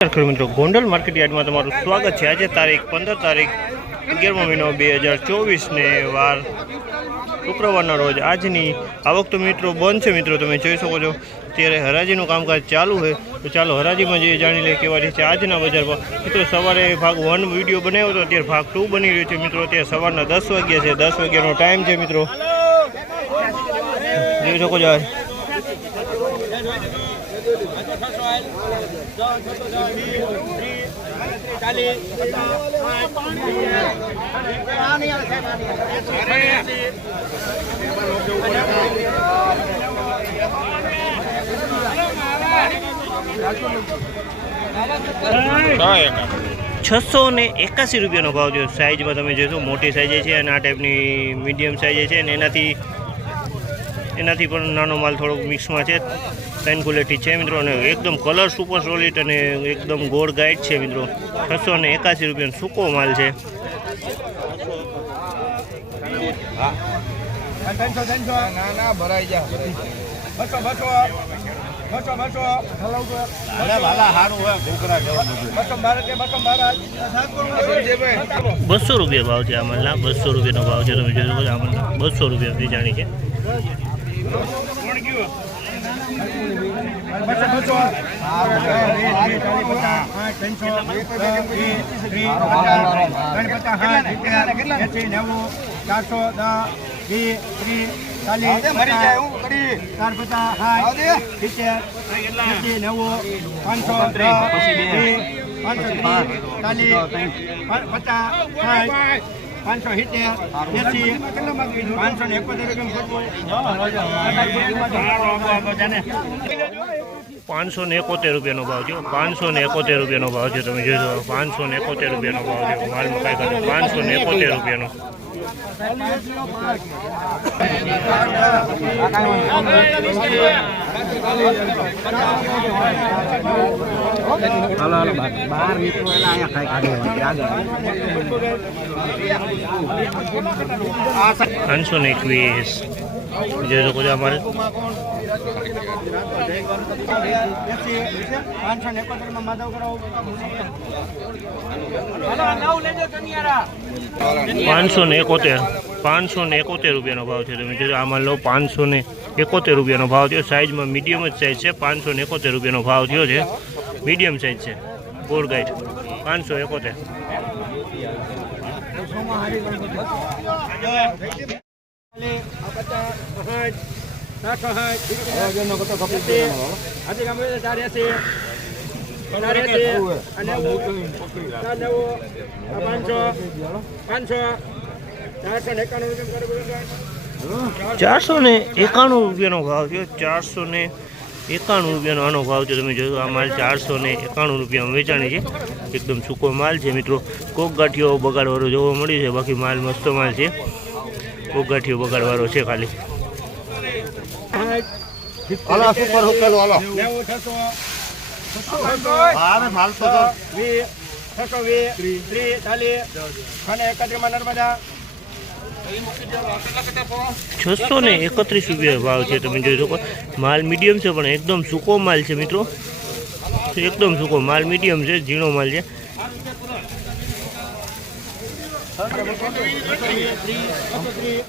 મિત્રો ગોંડલ માર્કેટ યાર્ડમાં તમારું સ્વાગત છે। આજે તારીખ 15 તારીખ 11મો મહિનો 2024 ને વાર શુક્રવારના રોજ આજની આવક તો મિત્રો બંધ છે। મિત્રો તમે જોઈ શકો છો ત્યારે હરાજીનું કામકાજ ચાલુ છે। તો ચાલો હરાજીમાં જઈએ જાણી લઈએ કેવા છે આજના બજારમાં। મિત્રો સવારે ભાગ 1 વિડીયો બનાવ્યો હતો, અત્યારે ભાગ 2 બની રહ્યો છે। મિત્રો અત્યારે સવારના 10 વાગ્યા છે, 10 વાગ્યાનો ટાઈમ છે। મિત્રો જોઈ શકો છો ₹681 ભાવ છે। સાઈઝમાં તમે જોશો મોટી સાઈઝ છે અને આ ટાઈપની મીડિયમ સાઈઝ છે અને એનાથી પણ નાનો માલ થોડોક મિક્સમાં છે। ફાઇન ક્વોલિટી છે મિત્રો અને એકદમ કલર સુપર સોલિડ અને એકદમ ગોળ ગાઈડ છે। મિત્રો ₹681 સૂકો માલ છે। ₹200 ભાવ છે આ માલના। ₹200 ભાવ છે। તમે જોઈ શકો છો આ માલના ₹200 વેચાણી છે। ₹571 ભાવ છે। ₹571 ભાવ છે। તમે જોશો ₹571 ભાવ છે માલ મકાઈ કાઢો ₹571। ₹521 જોઈ શકો છો અમારે ₹571 ભાવ છે। તમે જોજો આમાં લો ₹571 ભાવ થયો। સાઈઝમાં મીડિયમ જ સાઈઝ છે। ₹571 ભાવ થયો છે। મીડિયમ સાઈઝ છે ગોળ ગાઈડ 571। ₹491 ભાવ છે। ₹491 આનો ભાવ છે। તમે જોયો આ માલ ₹491 વેચાણી છે। એકદમ સૂકો માલ છે મિત્રો। કોક ગાંઠિયો બગાડવાળો જોવા મળ્યું છે, બાકી માલ મસ્ત માલ છે। કોક ગાંઠિયો બગાડવાળો છે ખાલી। ₹631 ભાવ છે। તમે જોઈ શકો માલ મીડિયમ છે પણ એકદમ સૂકો માલ છે મિત્રો। એકદમ સૂકો માલ મીડિયમ છે, ઝીણો માલ છે।